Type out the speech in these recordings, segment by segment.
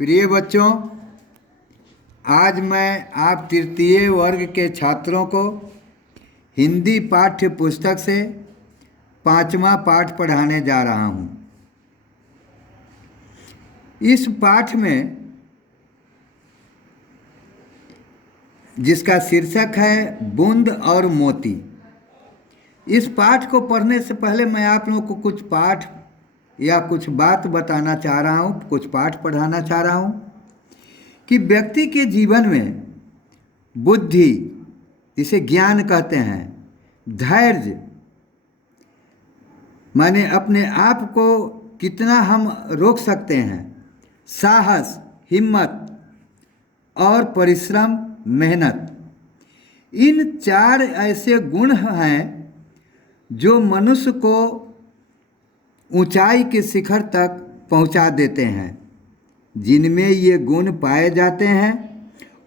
प्रिय बच्चों, आज मैं आप तृतीय वर्ग के छात्रों को हिंदी पाठ्य पुस्तक से 5वां पाठ पढ़ाने जा रहा हूँ। इस पाठ में जिसका शीर्षक है बूंद और मोती। इस पाठ को पढ़ने से पहले मैं आप लोगों को कुछ पाठ या कुछ बात बताना चाह रहा हूँ, कुछ पाठ पढ़ाना चाह रहा हूँ कि व्यक्ति के जीवन में बुद्धि, जिसे ज्ञान कहते हैं, धैर्य माने अपने आप को कितना हम रोक सकते हैं, साहस, हिम्मत और परिश्रम, मेहनत, इन 4 ऐसे गुण हैं जो मनुष्य को ऊंचाई के शिखर तक पहुंचा देते हैं। जिनमें ये गुण पाए जाते हैं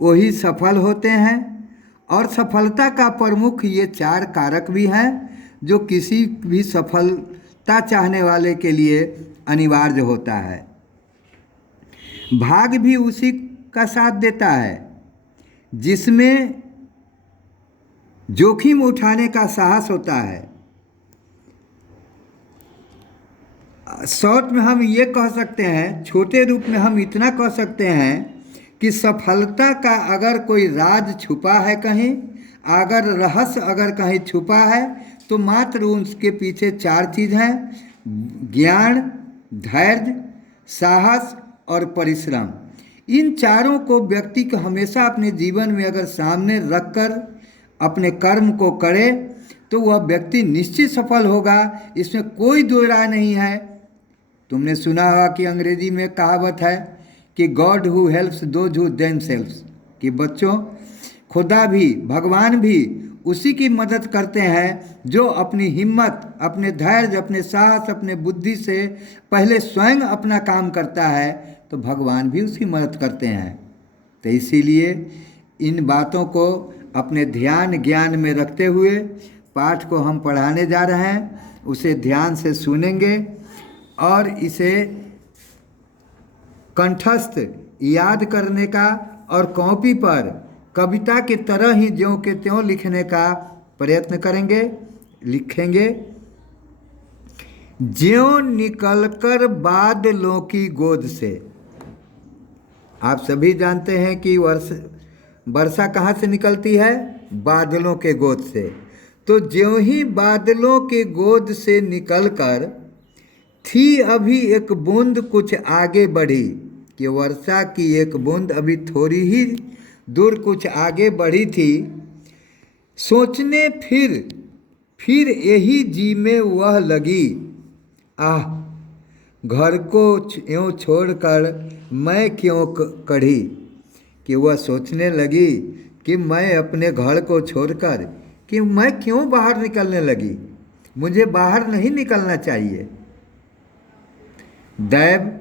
वही सफल होते हैं, और सफलता का प्रमुख ये 4 कारक भी हैं जो किसी भी सफलता चाहने वाले के लिए अनिवार्य होता है। भाग्य भी उसी का साथ देता है, जिसमें जोखिम उठाने का साहस होता है। शॉर्ट में हम ये कह सकते हैं, छोटे रूप में हम इतना कह सकते हैं कि सफलता का अगर कोई राज छुपा है कहीं, अगर रहस्य अगर कहीं छुपा है, तो मात्र उसके पीछे 4 चीज़ हैं: ज्ञान, धैर्य, साहस और परिश्रम। इन चारों को व्यक्ति को हमेशा अपने जीवन में अगर सामने रखकर अपने कर्म को करे तो वह व्यक्ति निश्चित सफल होगा, इसमें कोई दो राय नहीं है। तुमने सुना होगा कि अंग्रेजी में कहावत है कि God who helps those who themselves, कि बच्चों, खुदा भी, भगवान भी उसी की मदद करते हैं जो अपनी हिम्मत, अपने धैर्य, अपने साहस, अपने बुद्धि से पहले स्वयं अपना काम करता है, तो भगवान भी उसकी मदद करते हैं। तो इसीलिए इन बातों को अपने ध्यान ज्ञान में रखते हुए पाठ को हम पढ़ाने जा रहे हैं, उसे ध्यान से सुनेंगे और इसे कंठस्थ याद करने का और कॉपी पर कविता की तरह ही ज्यों के त्यों लिखने का प्रयत्न करेंगे, लिखेंगे। ज्यों निकलकर बादलों की गोद से। आप सभी जानते हैं कि वर्षा कहाँ से निकलती है? बादलों के गोद से। तो ज्यों ही बादलों के गोद से निकलकर थी अभी एक बूंद कुछ आगे बढ़ी, कि वर्षा की एक बूंद अभी थोड़ी ही दूर कुछ आगे बढ़ी थी। सोचने फिर यही जी में वह लगी, आह, घर को यूँ छोड़कर मैं क्यों कढ़ी। कि वह सोचने लगी कि मैं अपने घर को छोड़कर कि मैं क्यों बाहर निकलने लगी, मुझे बाहर नहीं निकलना चाहिए। दैव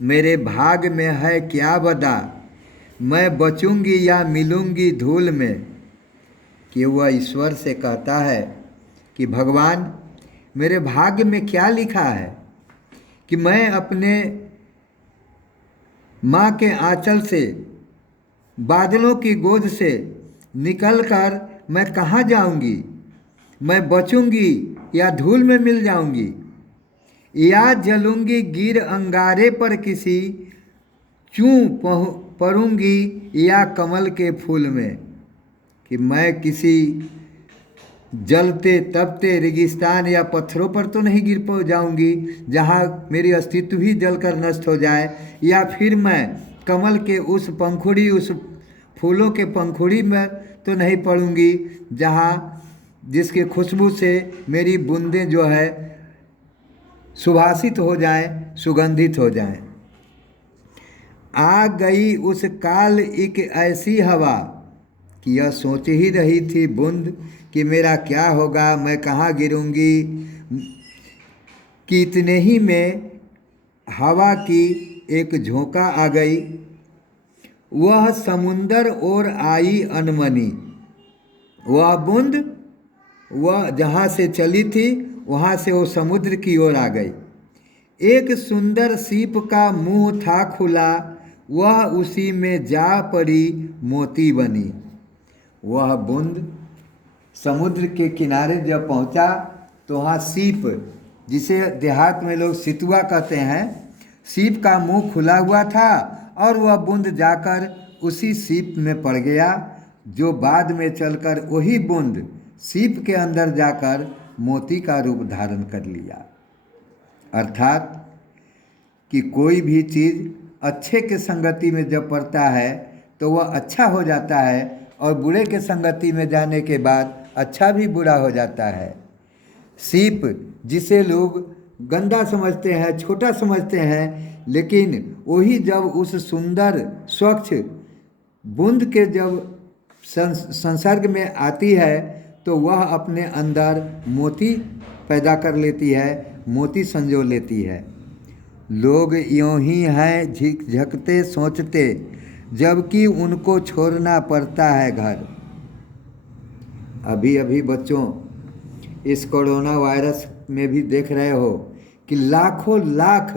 मेरे भाग में है क्या बता, मैं बचूंगी या मिलूंगी धूल में। कि वह ईश्वर से कहता है कि भगवान, मेरे भाग्य में क्या लिखा है कि मैं अपने माँ के आंचल से, बादलों की गोद से निकलकर मैं कहाँ जाऊंगी, मैं बचूंगी या धूल में मिल जाऊंगी, या जलूंगी गिर अंगारे पर किसी, चूं पड़ूंगी या कमल के फूल में। कि मैं किसी जलते तपते रेगिस्तान या पत्थरों पर तो नहीं गिर जाऊंगी जहाँ मेरी अस्तित्व ही जलकर नष्ट हो जाए, या फिर मैं कमल के उस पंखुड़ी, उस फूलों के पंखुड़ी में तो नहीं पड़ूंगी जहाँ जिसके खुशबू से मेरी बूंदें जो है सुभाषित हो जाएं, सुगंधित हो जाएं। आ गई उस काल एक ऐसी हवा, कि यह सोच ही रही थी बूंद कि मेरा क्या होगा, मैं कहाँ गिरूंगी। कि इतने ही में हवा की एक झोंका आ गई, वह समुंदर ओर आई अनमनी। वह बूंद वह जहाँ से चली थी वहाँ से वो समुद्र की ओर आ गई। एक सुंदर सीप का मुंह था खुला, वह उसी में जा पड़ी मोती बनी। वह बूंद समुद्र के किनारे जब पहुंचा तो वहाँ सीप, जिसे देहात में लोग सितुआ कहते हैं, सीप का मुंह खुला हुआ था और वह बूंद जाकर उसी सीप में पड़ गया, जो बाद में चलकर वही बूंद सीप के अंदर जाकर मोती का रूप धारण कर लिया। अर्थात कि कोई भी चीज़ अच्छे के संगति में जब पड़ता है तो वह अच्छा हो जाता है, और बुरे के संगति में जाने के बाद अच्छा भी बुरा हो जाता है। सीप, जिसे लोग गंदा समझते हैं, छोटा समझते हैं, लेकिन वही जब उस सुंदर स्वच्छ बूंद के जब संसर्ग में आती है तो वह अपने अंदर मोती पैदा कर लेती है, मोती संजो लेती है। लोग यूं ही हैं झिकझकते सोचते, जबकि उनको छोड़ना पड़ता है घर। अभी अभी बच्चों इस कोरोना वायरस में भी देख रहे हो कि लाखों लाख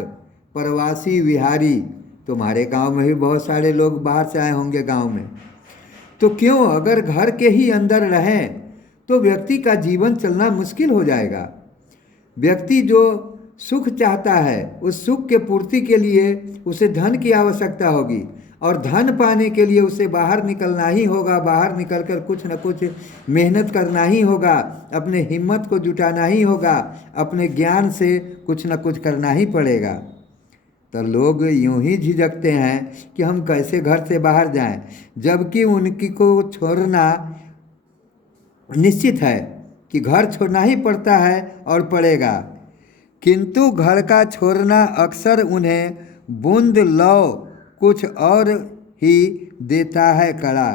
प्रवासी विहारी, तुम्हारे गांव में भी बहुत सारे लोग बाहर से आए होंगे गांव में, तो क्यों, अगर घर के ही अंदर रहें तो व्यक्ति का जीवन चलना मुश्किल हो जाएगा। व्यक्ति जो सुख चाहता है, उस सुख के पूर्ति के लिए उसे धन की आवश्यकता होगी, और धन पाने के लिए उसे बाहर निकलना ही होगा, बाहर निकलकर कुछ न कुछ मेहनत करना ही होगा, अपने हिम्मत को जुटाना ही होगा, अपने ज्ञान से कुछ न कुछ करना ही पड़ेगा। तो लोग यूं ही झिझकते हैं कि हम कैसे घर से बाहर जाएं, जबकि उनकी को छोड़ना निश्चित है कि घर छोड़ना ही पड़ता है और पड़ेगा, किंतु घर का छोड़ना अक्सर उन्हें बूंद लौ कुछ और ही देता है कड़ा।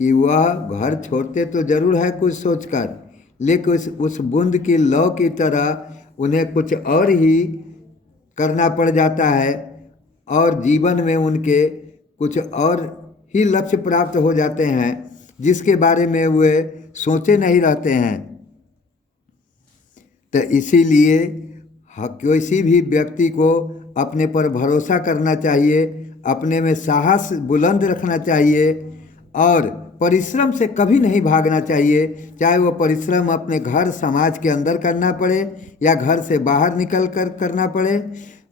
कि वह घर छोड़ते तो जरूर है कुछ सोचकर, लेकिन उस बूंद की लौ की तरह उन्हें कुछ और ही करना पड़ जाता है, और जीवन में उनके कुछ और ही लक्ष्य प्राप्त हो जाते हैं जिसके बारे में वे सोचे नहीं रहते हैं। तो इसीलिए किसी भी व्यक्ति को अपने पर भरोसा करना चाहिए, अपने में साहस बुलंद रखना चाहिए, और परिश्रम से कभी नहीं भागना चाहिए, चाहे वो परिश्रम अपने घर समाज के अंदर करना पड़े या घर से बाहर निकल कर करना पड़े।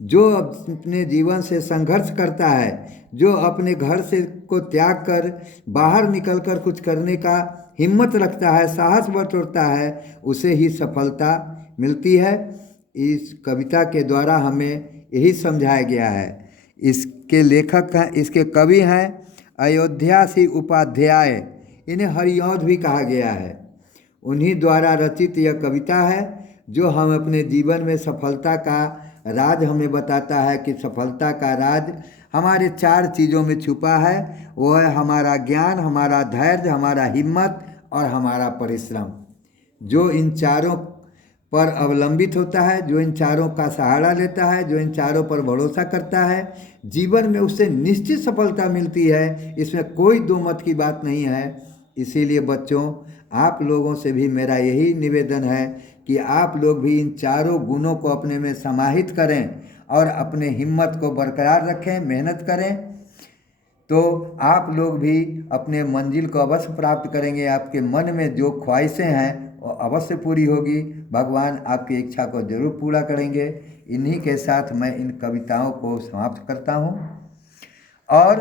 जो अपने जीवन से संघर्ष करता है, जो अपने घर से को त्याग कर बाहर निकल कर कुछ करने का हिम्मत रखता है, साहस बटोरता है, उसे ही सफलता मिलती है। इस कविता के द्वारा हमें यही समझाया गया है। इसके लेखक हैं, इसके कवि हैं अयोध्या सिंह उपाध्याय, इन्हें हरिऔध भी कहा गया है। उन्हीं द्वारा रचित यह कविता है जो हम अपने जीवन में सफलता का राज हमें बताता है कि सफलता का राज हमारे 4 चीज़ों में छुपा है। वो है हमारा ज्ञान, हमारा धैर्य, हमारा हिम्मत और हमारा परिश्रम। जो इन चारों पर अवलंबित होता है, जो इन चारों का सहारा लेता है, जो इन चारों पर भरोसा करता है, जीवन में उससे निश्चित सफलता मिलती है। इसमें कोई दो मत की बात नहीं है। इसीलिए बच्चों, आप लोगों से भी मेरा यही निवेदन है कि आप लोग भी इन चारों गुणों को अपने में समाहित करें और अपने हिम्मत को बरकरार रखें, मेहनत करें, तो आप लोग भी अपने मंजिल को अवश्य प्राप्त करेंगे। आपके मन में जो ख्वाहिशें हैं वो अवश्य पूरी होगी। भगवान आपकी इच्छा को जरूर पूरा करेंगे। इन्हीं के साथ मैं इन कविताओं को समाप्त करता हूँ। और